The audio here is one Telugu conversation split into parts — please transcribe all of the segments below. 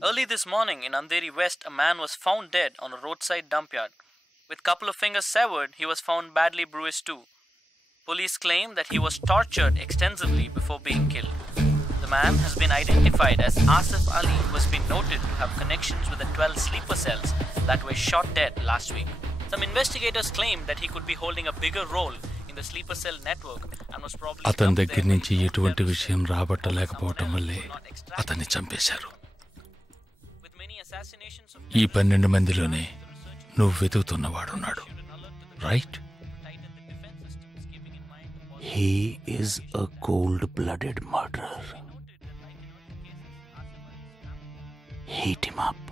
Early this morning in Andheri West, a man was found dead on a roadside dump yard. With couple of fingers severed, he was found badly bruised too. Police claim that he was tortured extensively before being killed. The man has been identified as Asif Ali, who has been noted to have connections with the 12 sleeper cells that were shot dead last week. Some investigators claim that he could be holding a bigger role in the sleeper cell network and was probably అతని దగ్గర నుంచి ఎటువంటి విషయం రాబట్టలేకపోవటం వల్లే అతన్ని చంపేశారు. ఈ 12 మందిలోనే నువ్వు వెతుకుతున్నవాడున్నాడు, right? He is a cold-blooded murderer. Heat him up.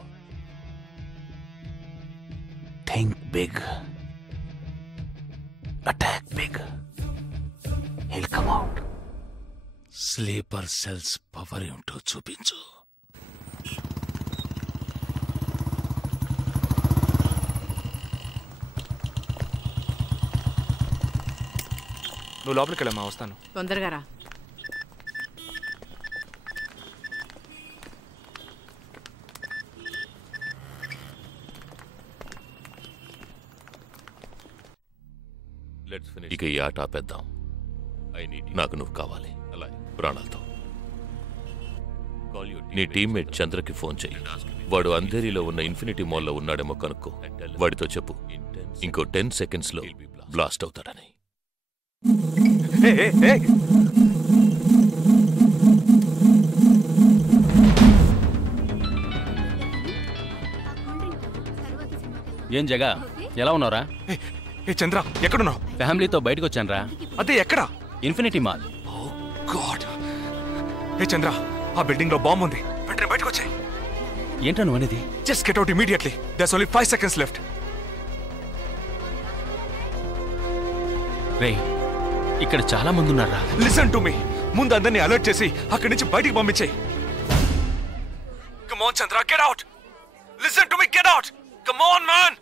Think big. Attack big. He'll come out. Sleeper cells power ఏంటో చూపించు. నువ్వు లోపలికి వెళ్ళమ్మా, వస్తాను. తొందరగా రా. ఇక ఈ ఆట ఆపేద్దాం. నాకు నువ్వు కావాలి, ప్రాణాలతో. నీ టీమ్మేట్ చంద్రకి ఫోన్ చెయ్యి. వాడు అంధేరిలో ఉన్న ఇన్ఫినిటీ మాల్లో ఉన్నాడేమో కనుక్కో. వాడితో చెప్పు ఇంకో 10 సెకండ్స్లో బ్లాస్ట్ అవుతాడని. ఏం జగా, ఎలా ఉన్నారా? చంద్ర, ఎక్కడున్నావు? ఫ్యామిలీతో బయటకు వచ్చాను రా. అదే ఎక్కడ? Infinity mall. చంద్ర, ఆ బిల్డింగ్ లో బాంబు ఉంది. వెంటనే బయటకు వచ్చాయి. ఏంటా నువ్వు అనేది? Just get out immediately. There's only 5 seconds left. రే, ఇక్కడ చాలా మంది ఉన్నారా? Listen to me. ముందు అందరినీ అలర్ట్ చేసి అక్కడి నుంచి బయటికి పంపించేయి. Come on Chandra, get out. Listen to me, get out. Come on man.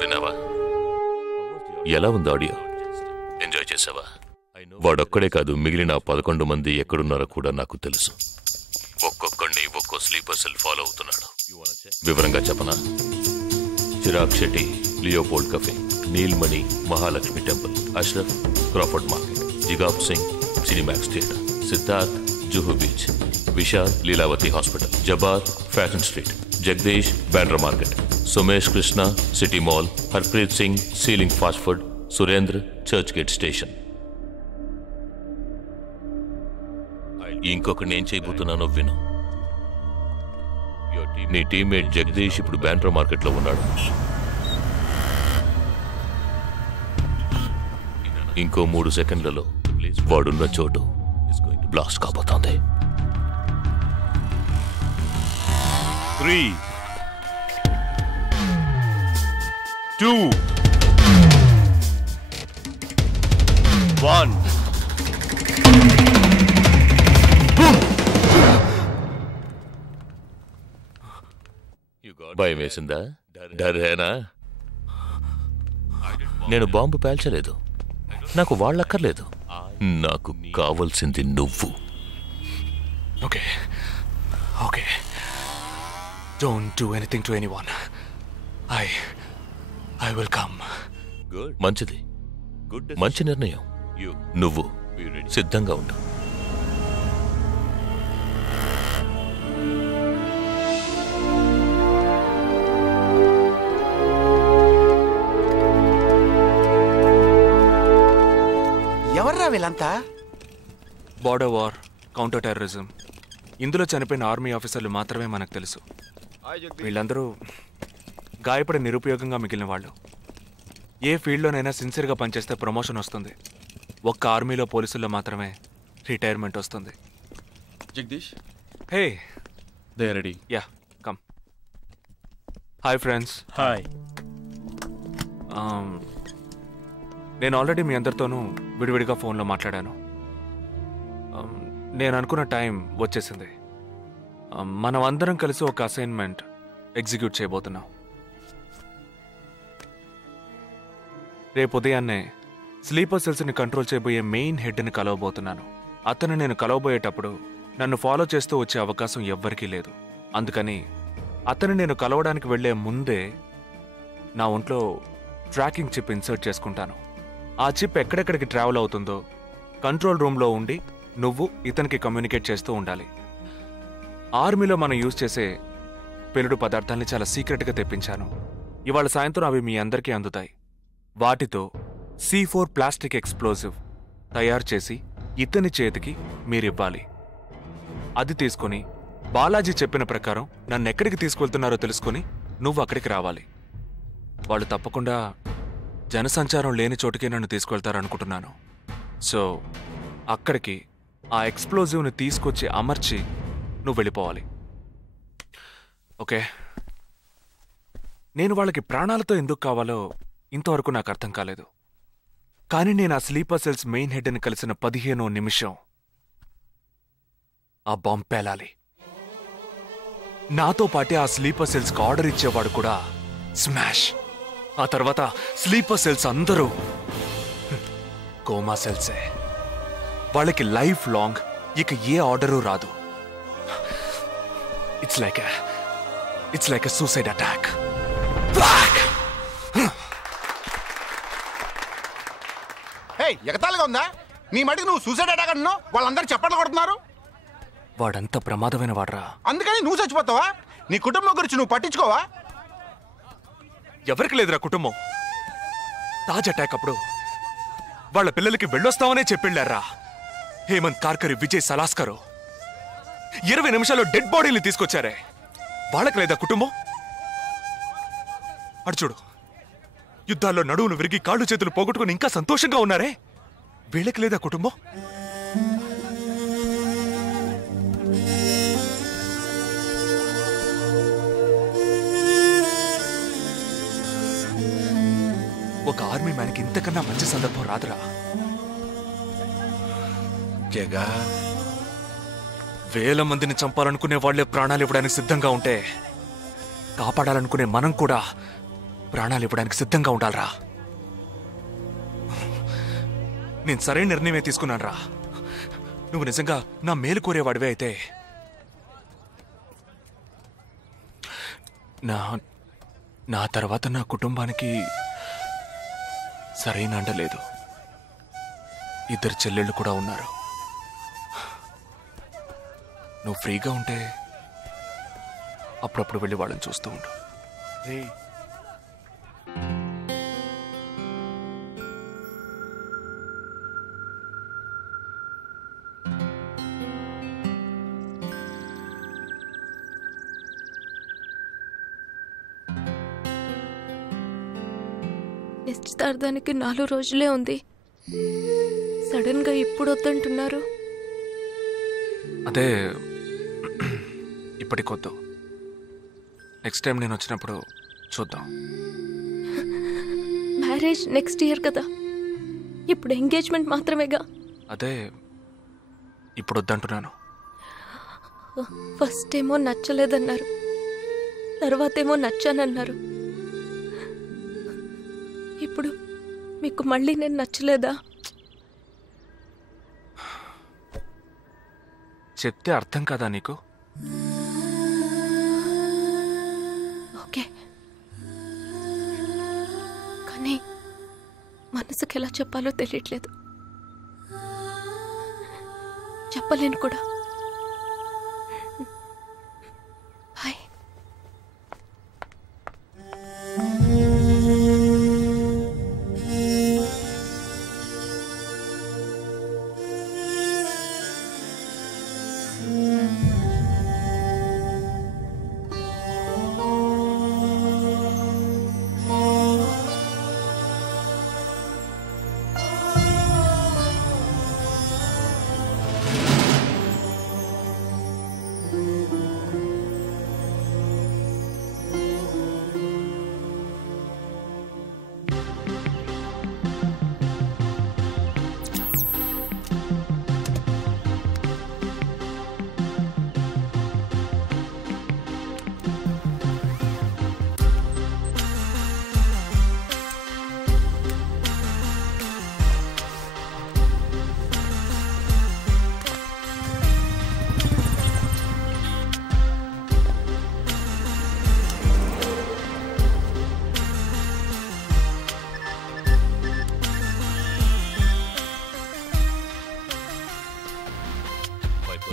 విన్నావా? ఎలా ఉంది ఆడియో? ఎంజాయ్ చేసావా? వాడొక్కడే కాదు, మిగిలిన 11 మంది ఎక్కడున్నారో కూడా నాకు తెలుసు. ఒక్కొక్కడిని ఒక్కో స్లీపర్ సెల్ ఫాలో అవుతున్నాడు. వివరంగా చెప్పనా? Chirag Shetty, Leopold cafe, Neelmani, Mahalakshmi temple, Ashraf, Crawford market, Jigab Singh, Cinemax theatre, Siddharth, Juhu beach, Vishal, Lilavati hospital, Jabar, fashion street, Jagdish, Bandra market, Sumesh Krishna, city mall, Harpreet Singh, ceiling fast food, Surendra, Churchgate station. ఇంకొకటి నేను చేయబోతున్నానో విను. నీ టీమ్మేట్ జగదీష్ ఇప్పుడు బ్యాండ్రా మార్కెట్లో ఉన్నాడు. ఇంకో 3 సెకండ్లలో వాడున్న చోటు బ్లాస్ట్ కాబోతోంది. 3, 2, 1. భయం వేసిందా? డరేనా? నేను బాంబు పేల్చలేదు. నాకు వాళ్ళక్కర్లేదు. నాకు కావలసింది నువ్వు. Okay, okay. Don't do anything to anyone. I will come. మంచిది, మంచి నిర్ణయం. నువ్వు సిద్ధంగా ఉండు. ఎవర్రా వీళ్ళంతా? బార్డర్ వార్, కౌంటర్ టెర్రరిజం, ఇందులో చనిపోయిన ఆర్మీ ఆఫీసర్లు మాత్రమే మనకు తెలుసు. వీళ్ళందరూ గాయపడి నిరుపయోగంగా మిగిలిన వాళ్ళు. ఏ ఫీల్డ్లోనైనా సిన్సియర్గా పనిచేస్తే ప్రమోషన్ వస్తుంది. ఒక్క ఆర్మీలో పోలీసుల్లో మాత్రమే రిటైర్మెంట్ వస్తుంది. Jagdish, hey, they are ready. Ya, come. Hi friends. Hi. నేను ఆల్రెడీ మీ అందరితోనూ విడివిడిగా ఫోన్లో మాట్లాడాను. నేను అనుకున్న టైం వచ్చేసింది. మనం అందరం కలిసి ఒక అసైన్మెంట్ ఎగ్జిక్యూట్ చేయబోతున్నాం. రేపు ఉదయాన్నే స్లీపర్ సెల్స్ని కంట్రోల్ చేయబోయే మెయిన్ హెడ్ని కలవబోతున్నాను. అతను నేను కలవబోయేటప్పుడు నన్ను ఫాలో చేస్తూ వచ్చే అవకాశం ఎవ్వరికీ లేదు. అందుకని అతను నేను కలవడానికి వెళ్లే ముందే నా ఒంట్లో ట్రాకింగ్ చిప్ ఇన్సర్ట్ చేసుకుంటాను. ఆ చిప్ ఎక్కడెక్కడికి ట్రావెల్ అవుతుందో కంట్రోల్ రూమ్లో ఉండి నువ్వు ఇతనికి కమ్యూనికేట్ చేస్తూ ఉండాలి. ఆర్మీలో మనం యూజ్ చేసే పెలుడు పదార్థాల్ని చాలా సీక్రెట్గా తెప్పించాను. ఇవాళ సాయంత్రం అవి మీ అందరికీ అందుతాయి. వాటితో C4 ప్లాస్టిక్ ఎక్స్ప్లోజివ్ తయారు చేసి ఇతని చేతికి మీరివ్వాలి. అది తీసుకుని బాలాజీ చెప్పిన ప్రకారం నన్నెక్కడికి తీసుకెళ్తున్నారో తెలుసుకుని నువ్వు అక్కడికి రావాలి. వాళ్ళు తప్పకుండా జనసంచారం లేని చోటుకే నన్ను తీసుకెళ్తారనుకుంటున్నాను. సో అక్కడికి ఆ ఎక్స్ప్లోజివ్ని తీసుకొచ్చి అమర్చి నువ్వు వెళ్ళిపోవాలి. ఓకే? నేను వాళ్ళకి ప్రాణాలతో ఎందుకు కావాలో ఇంతవరకు నాకు అర్థం కాలేదు. కానీ నేను ఆ స్లీపర్ సెల్స్ మెయిన్ హెడ్ని కలిసిన 15వ నిమిషం ఆ బాంబ్ పేలాలి. నాతో పాటే ఆ స్లీపర్ సెల్స్కి ఆర్డర్ ఇచ్చేవాడు కూడా స్మాష్. ఆ తర్వాత స్లీపర్ సెల్స్ అందరూ కోమా సెల్సే. వాళ్ళకి లైఫ్ లాంగ్ ఇక ఏ ఆర్డరు రాదు. It's like a suicide attack. ఎగతాళిగా ఉందా? నీ మటుకు నువ్వు సూసైడ్ అటాక్ అంటున్నావు, వాళ్ళందరూ చప్పట్లు కొడుతున్నారు. వాడంత ప్రమాదమైన వాడ్రా. అందుకని నువ్వు చచ్చిపోతావా? నీ కుటుంబం గురించి నువ్వు పట్టించుకోవా? ఎవరికి లేదురా కుటుంబం. తాజ్ అటాక్ అప్పుడు వాళ్ళ పిల్లలకి వెళ్ళొస్తామనే చెప్పెళ్ళారా హేమంత్ కార్కరి, విజయ్ సలాస్కరు. 20 నిమిషాల్లో డెడ్ బాడీని తీసుకొచ్చారే. వాళ్ళకి లేదా కుటుంబం? అడు చూడు, యుద్ధాల్లో నడువును విరిగి కాళ్ళు చేతులు పోగొట్టుకుని ఇంకా సంతోషంగా ఉన్నారే. వీళ్ళకి లేదా కుటుంబం? ఒక ఆర్మీ మ్యాన్కి ఇంతకన్నా మంచి సందర్భం రాదురా. జగా, వేల మందిని చంపాలనుకునే వాళ్లే ప్రాణాలు ఇవ్వడానికి సిద్ధంగా ఉంటే కాపాడాలనుకునే మనం కూడా ప్రాణాలు ఇవ్వడానికి సిద్ధంగా ఉండాలరా. నేను సరైన నిర్ణయమే తీసుకున్నానురా. నువ్వు నిజంగా నా మేలు కోరేవాడివే అయితే నా తర్వాత నా కుటుంబానికి సరైన అండ లేదు. 2 చెల్లెళ్ళు కూడా ఉన్నారు. నువ్వు ఫ్రీగా ఉంటే అప్పుడప్పుడు వెళ్ళి వాళ్ళని చూస్తూ ఉండు. నిశ్చితార్థానికి 4 రోజులే ఉంది. సడన్ గా ఇప్పుడు వద్దంటున్నారు. అదే ఇప్పటికొద్దు. నెక్స్ట్ టైం నేను వచ్చినప్పుడు చూద్దాం. మ్యారేజ్ నెక్స్ట్ ఇయర్ కదా, ఇప్పుడు ఎంగేజ్మెంట్ మాత్రమేగా. అదే ఇప్పుడు వద్దంటున్నాను. ఫస్ట్ ఏమో నచ్చలేదన్నారు, తర్వాత ఏమో నచ్చానన్నారు. ఇప్పుడు మీకు మళ్ళీ నేను నచ్చలేదా? చెప్తే అర్థం కాదా నీకు? ఓకే, కానీ మనసుకి ఎలా చెప్పాలో తెలియట్లేదు. చెప్పలేను కూడా. బాయ్.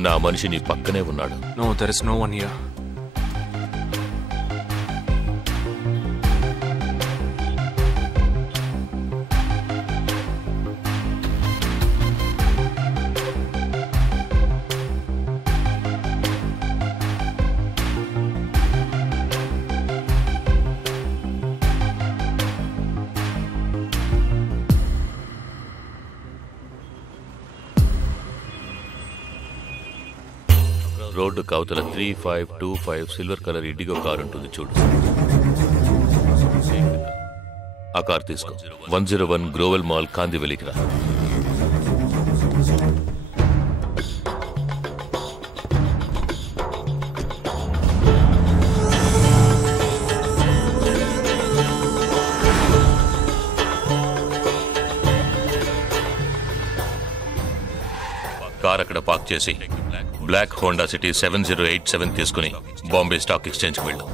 నా మనిషి నీ పక్కనే ఉన్నాడు. No, there is no one here. Road కవతల 3525 సిల్వర్ కలర్ ఇండిగో కార్ ఉంటుంది చూడు. ఆ కార్ తీసుకో. 101 గ్రోవెల్ మాల్ కాందివెలికి రా. కార్ అక్కడ పార్క్ చేసి బ్లాక్ హోండా సిటీ 7087 తీసుకుని బాంబే స్టాక్ ఎక్స్చేంజ్కి వెళ్ళు.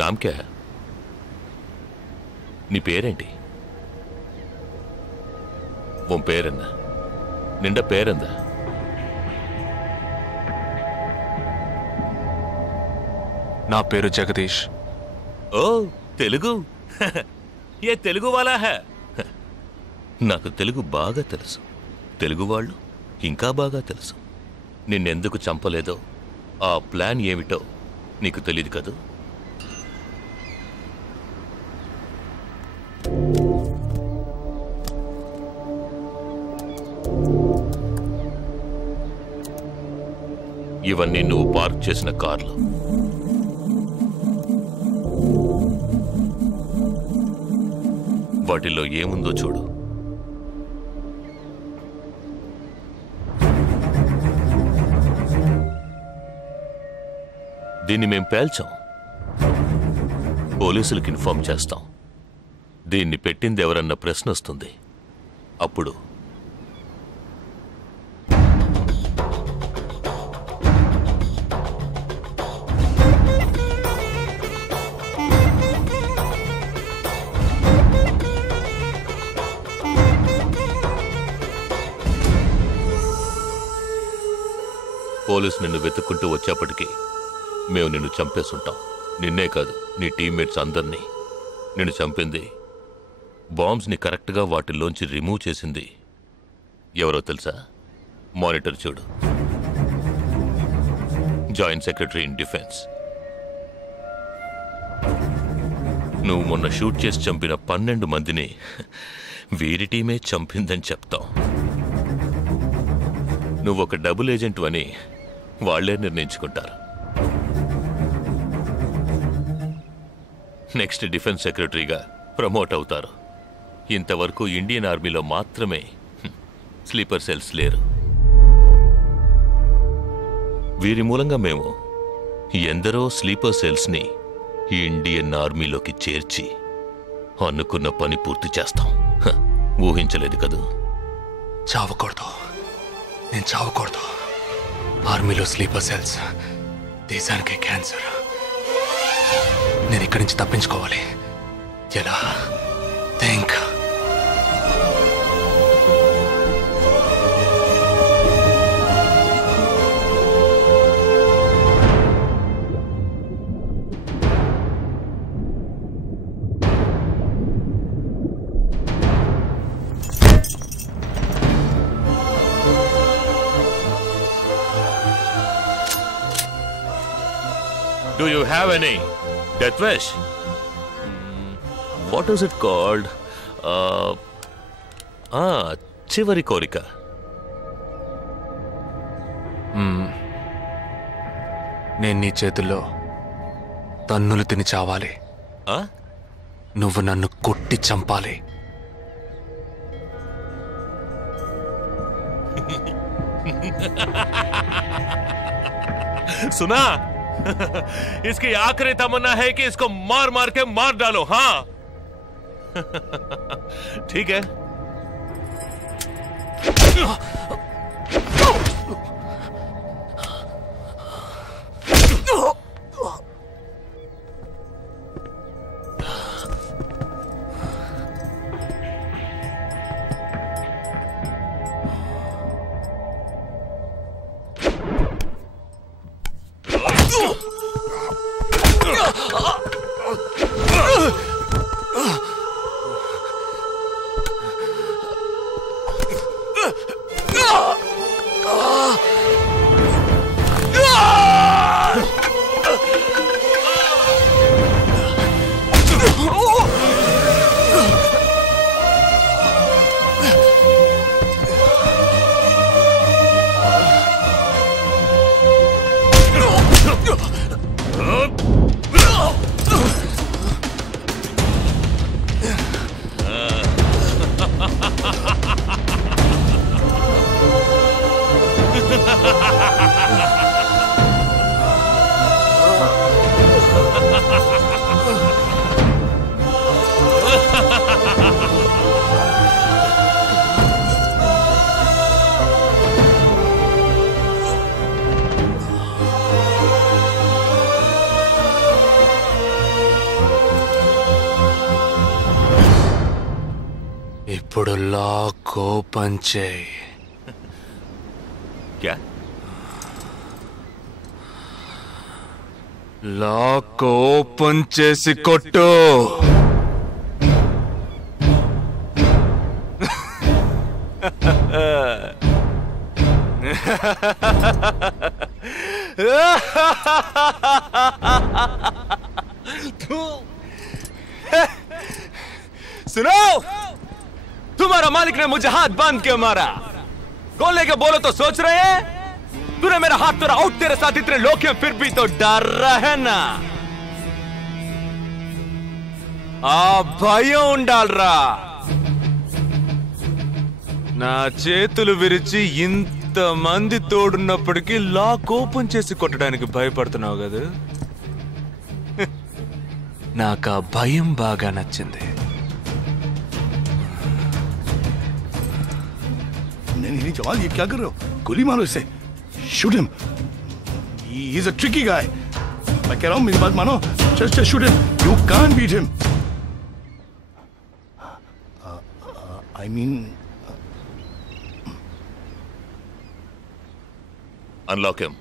నామ్ క్యా? నీ పేరేంటి? ఉన్ పేరెన్న? నిండా పేరెందా? నా పేరు జగదీష్. ఓ తెలుగు. ఏ తెలుగు వాలా హే? నాకు తెలుగు బాగా తెలుసు. తెలుగు వాళ్ళు ఇంకా బాగా తెలుసు. నిన్నెందుకు చంపలేదో, ఆ ప్లాన్ ఏమిటో నీకు తెలియదు కదూ? ఇవన్నీ నువ్వు పార్క్ చేసిన కార్లు. వాటిల్లో ఏముందో చూడు. దీన్ని మేం పేల్చాం. పోలీసులకు ఇన్ఫార్మ్ చేస్తాం. దీన్ని పెట్టింది ఎవరన్న ప్రశ్న వస్తుంది. అప్పుడు పోలీసు నిన్ను వెతుక్కుంటూ వచ్చేప్పటికీ మేము నిన్ను చంపేసుంటాం. నిన్నే కాదు, నీ టీమ్మేట్స్ అందరినీ. నిన్ను చంపింది, బాంబ్స్ని కరెక్ట్గా వాటిల్లోంచి రిమూవ్ చేసింది ఎవరో తెలుసా? మానిటర్ చూడు. Joint secretary in defence. నువ్వు మొన్న షూట్ చేసి చంపిన 12 మందిని వీరి టీమే చంపిందని చెప్తాం. నువ్వు ఒక డబుల్ ఏజెంట్ అని వాళ్లే నిర్ణయించుకుంటారు. నెక్స్ట్ డిఫెన్స్ సెక్రటరీగా ప్రమోట్ అవుతారు. ఇంతవరకు ఇండియన్ ఆర్మీలో మాత్రమే స్లీపర్ సెల్స్ లేరు. వీరి మూలంగా మేము ఎందరో స్లీపర్ సెల్స్ని ఇండియన్ ఆర్మీలోకి చేర్చి అనుకున్న పని పూర్తి చేస్తాం. ఊహించలేదు కదూ? చావకూడదు, నేను చావకూడదు. ఆర్మీలో స్లీపర్ సెల్స్ దేశానికే క్యాన్సర్. నేను ఇక్కడి నుంచి తప్పించుకోవాలి. ఎలా? Think. Do you have any death wish? What is it called? చివరి కోరిక. నేను నీ చేతుల్లో తన్నులు తిని చావాలి. నువ్వు నన్ను కొట్టి చంపాలి. सुना? इसकी आखिरी तमन्ना है कि इसको मार मार के मार डालो. हाँ ठीक है. ఇప్పుడు లాక్ ఓపెన్ చేయి. క్యా? లాక్ ఓపెన్ చేసి కొట్టు. सुनो, तुम्हारा मालिक ने मुझे हाथ बांध के मारा. खोलने के बोलो तो सोच रहे हैं. तूने मेरा हाथ तोड़ा आउट. तेरे साथ इतने लोग हैं फिर भी तो डर रहा है ना. భయం ఉండాలరా. నా చేతులు విరిచి ఇంతమంది తోడున్నప్పటికీ లాక్ ఓపెన్ చేసి కొట్టడానికి భయపడుతున్నావు కదా. నాకు ఆ భయం బాగా నచ్చింది. नहीं जवान, ये क्या कर रहे हो? गोली मारो इसे. Shoot him. He is a tricky guy. मैं कह रहा हूं मेरी बात मानो. Just shoot him. You can't beat him. I mean Unlock him.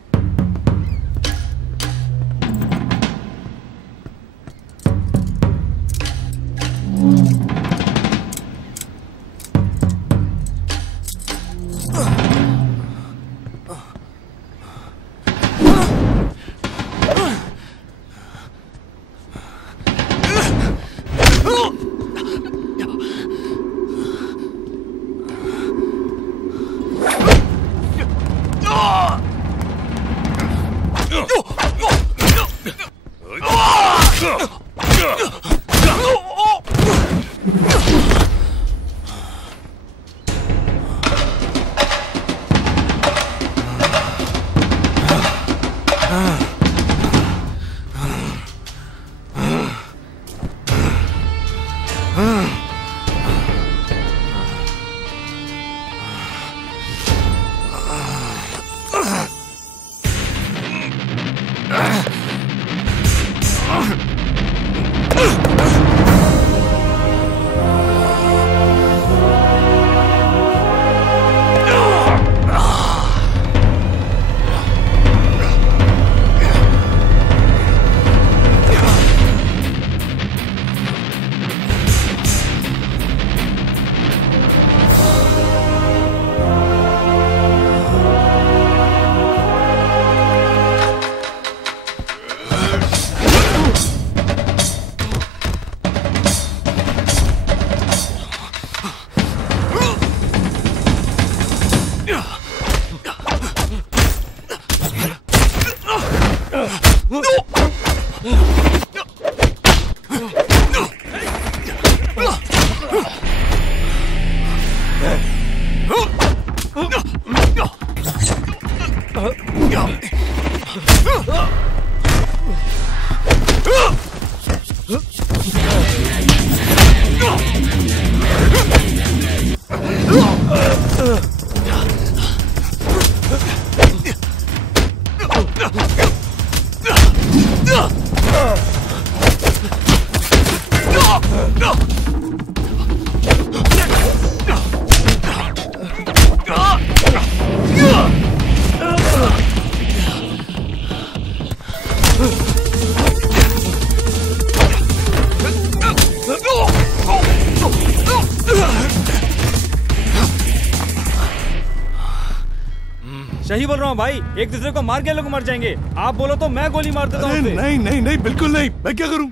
सही बोल रहा हूँ भाई. एक दूसरे को मार के लोग मर जाएंगे. आप बोलो तो मैं गोली मार देता हूँ. नहीं नहीं नहीं बिल्कुल नहीं. मैं क्या करूँ?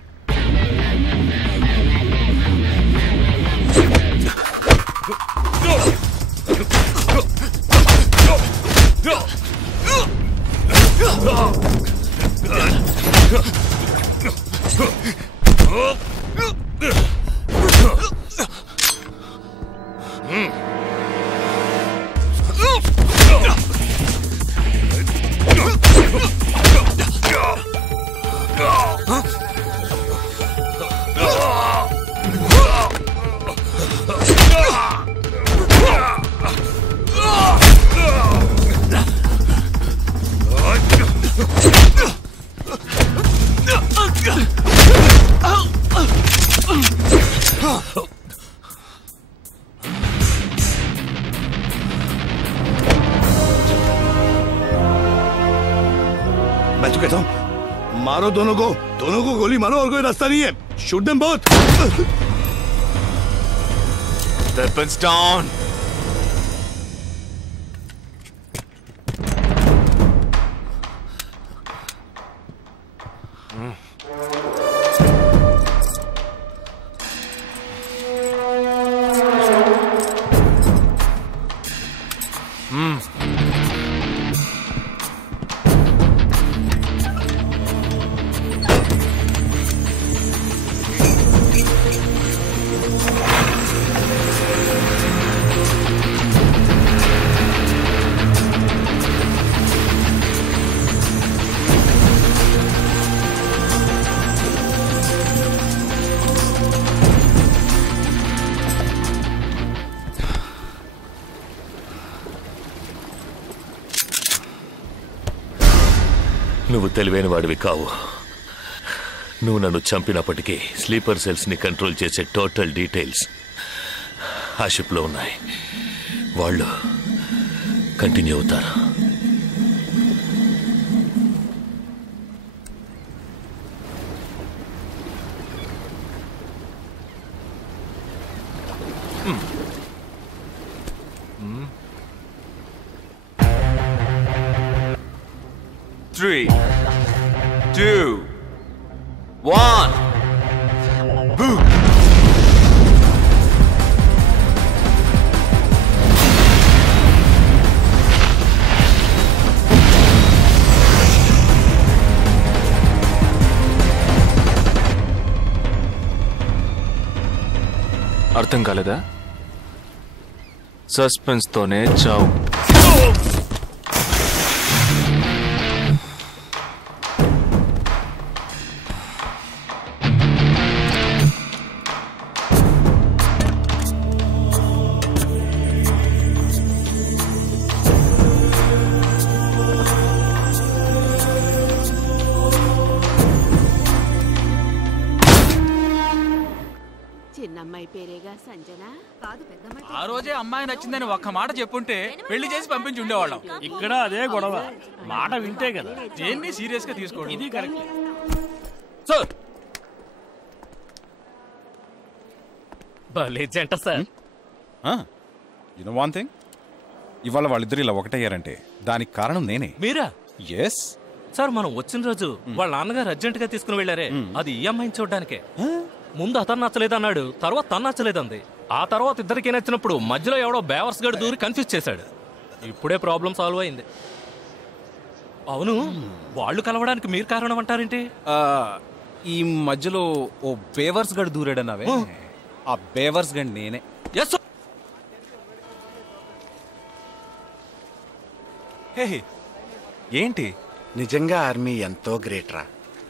मारो दोनों को गोली मारो और कोई रास्ता नहीं है shoot them both Weapons down. నువ్వు తెలివైన వాడివి కావు. నువ్వు నన్ను చంపినప్పటికీ స్లీపర్ సెల్స్ని కంట్రోల్ చేసే టోటల్ డీటెయిల్స్ ఆ షిప్లో ఉన్నాయి. వాళ్ళు కంటిన్యూ అవుతారు. Three, 2, 1. Boom. అర్థం కాలేదా? సస్పెన్స్ తోనే చావు. ఆ రోజే అమ్మాయి నచ్చిందని ఒక్క మాట చెప్పుంటే పెళ్లి చేసి పంపించి ఉండేవాళ్ళం. ఇక్కడ అదే గొడవ. మాట వింటే కదా. దేన్ని సీరియస్ గా తీసుకోండి. ఇది కరెక్ట్ సార్. భలే జంట sir. You know one thing, ఇవాళ వాళ్ళిద్దరు ఇలా ఒకటయ్యారంటే దానికి కారణం నేనే. మీరా? ఎస్ సార్, మనం వచ్చిన రోజు వాళ్ళ నాన్నగారు అర్జెంట్ గా తీసుకుని వెళ్ళారే, అది ఈ అమ్మాయిని చూడడానికే. ముందు అతను నచ్చలేదు అన్నాడు, తర్వాత తను నచ్చలేదంది. ఆ తర్వాత ఇద్దరికి నచ్చినప్పుడు మధ్యలో ఎవడో బేవర్స్ గడు దూరి కన్ఫ్యూజ్ చేశాడు. ఇప్పుడే ప్రాబ్లం సాల్వ్ అయింది. అవును, వాళ్ళు కలవడానికి మీరు కారణం అంటారేంటి? ఈ మధ్యలో ఓ బేవర్స్ గడు దూరాడన్నావే, ఆ బేవర్స్ గడ్ నేనే. ఎస్. హే, ఏంటి? నిజంగా ఆర్మీ ఎంతో గ్రేట్ రా.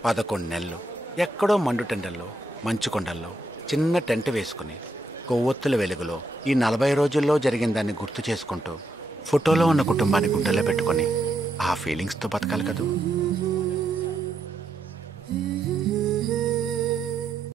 11 నెలలు ఎక్కడో మండుటెండల్లో మంచు కొండల్లో చిన్న టెంట్ వేసుకుని కొవ్వొత్తుల వెలుగులో ఈ 40 రోజుల్లో జరిగిన దాన్ని గుర్తు చేసుకుంటూ ఫోటోలో ఉన్న కుటుంబాన్ని గుండెలో పెట్టుకొని ఆ ఫీలింగ్స్తో బతకాలి కదూ.